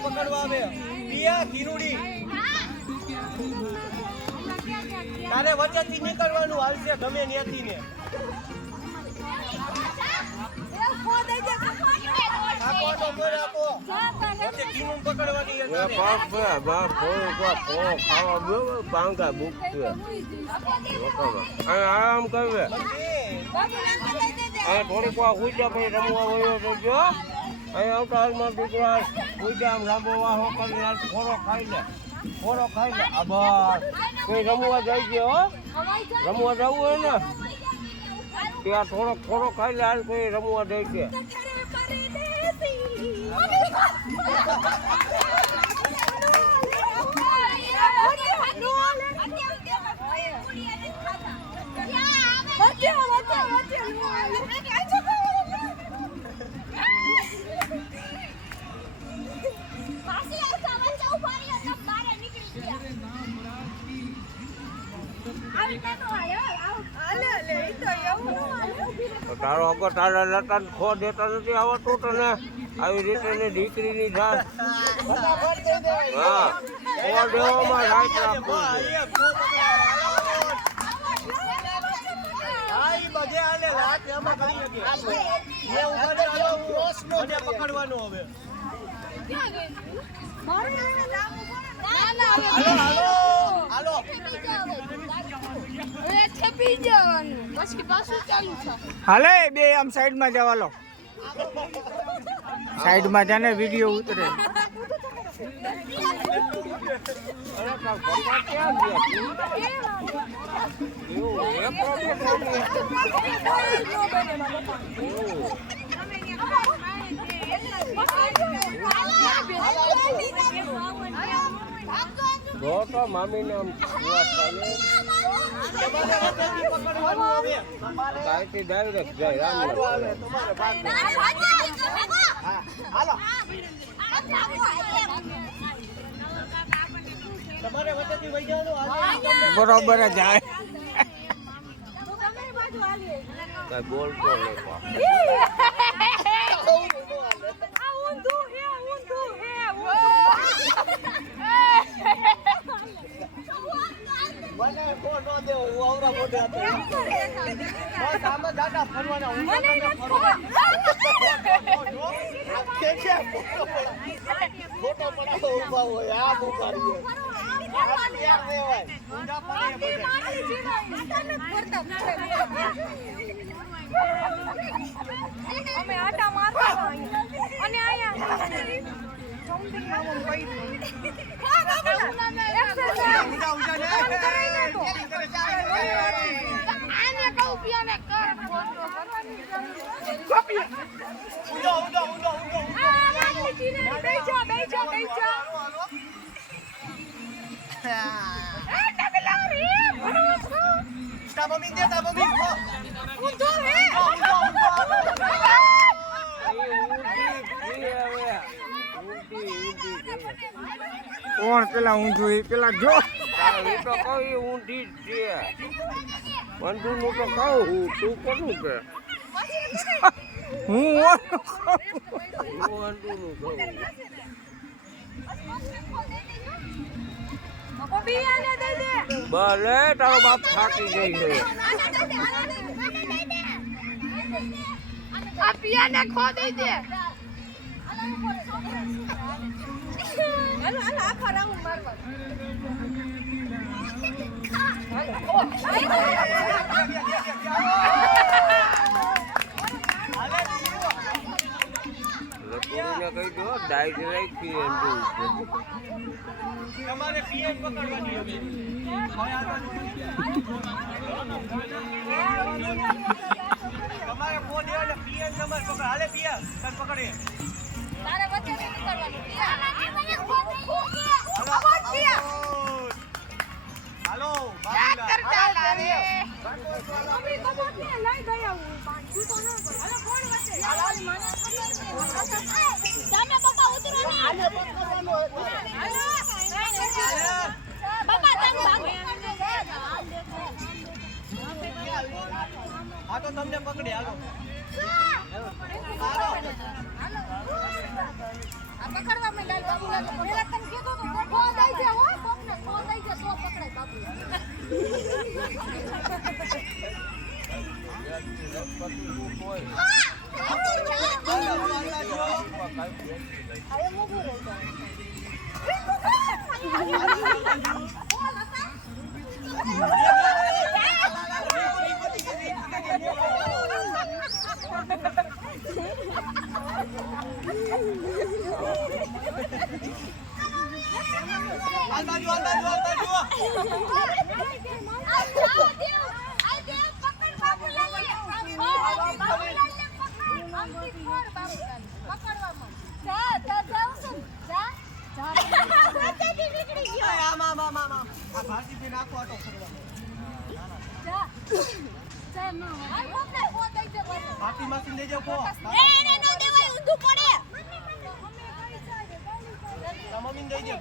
પકડવા આવે પિયા કિરુડી તારે વચ્ચેથી નીકળવાનું હાલશે ગમે ત્યાંથી ને આરામ કરવે થોડીક વાર ઉજા પછી રમવા હોય તો જો અહીં આવતા હાલમાં દીકરા ઉજા આમ લાંબો વાહો કરીને ખોરો ખાઈ લે આભાર કોઈ રમવા જાય છે હો રમવા જવું હોય ને ત્યાં થોડોક ખોરો ખાઈ લે હાલ કોઈ રમવા જાય છે તારો અગર તારા લતા ખો દેતા નથી આવડતું તને આવી રીતે ને દીકરીની જાત હા ખો દેવામાં રાત રાખવું પકડવાનું હવે હાલે બે આમ સાઈડમાં જવા લો સાઈડમાં જાને વિડીયો ઉતરે તો મામી ને આમ ડાયરેક્ટ જાય બરોબર જાય બોલતો અમે આટા મારતા અને આયા કોણ પેલા ઊંધું એ પેલા જો તો કહું ઊંધી જ છે બંધુ નું તો કહું તું કરું કે હું ભલે તારો બાપ થાકી ગઈ છે આ પિયાને ખો દઈ દે હાલો હાલો આખા રાઉન્ડ મારવા લકડીને કહી દો ડાયટ રાખી તમારે પીએમ પકડવાની હવે તમારે ફોન એટલે પીએમ નંબર પકડ હાલે પીએમ તને પકડે તારે વચ્ચે નહીં કરવાનું હાલો કરતા લાવે મમ્મી કમોટ ને લઈ ગયા હું પાંચું તો ન હાલો કોણ વચ્ચે તમે પપ્પા ઉતરો ને હાલો પપ્પા તમે ભાગો હા તો તો તમને પકડી હાલો આ પકડવા મે લાલ બાબુલાલ પેલા તને કીધું તો કોણ દઈ છે હો કોકને કોણ દઈ છે તો પકડાય બાબુ મમ્મી દઈ દે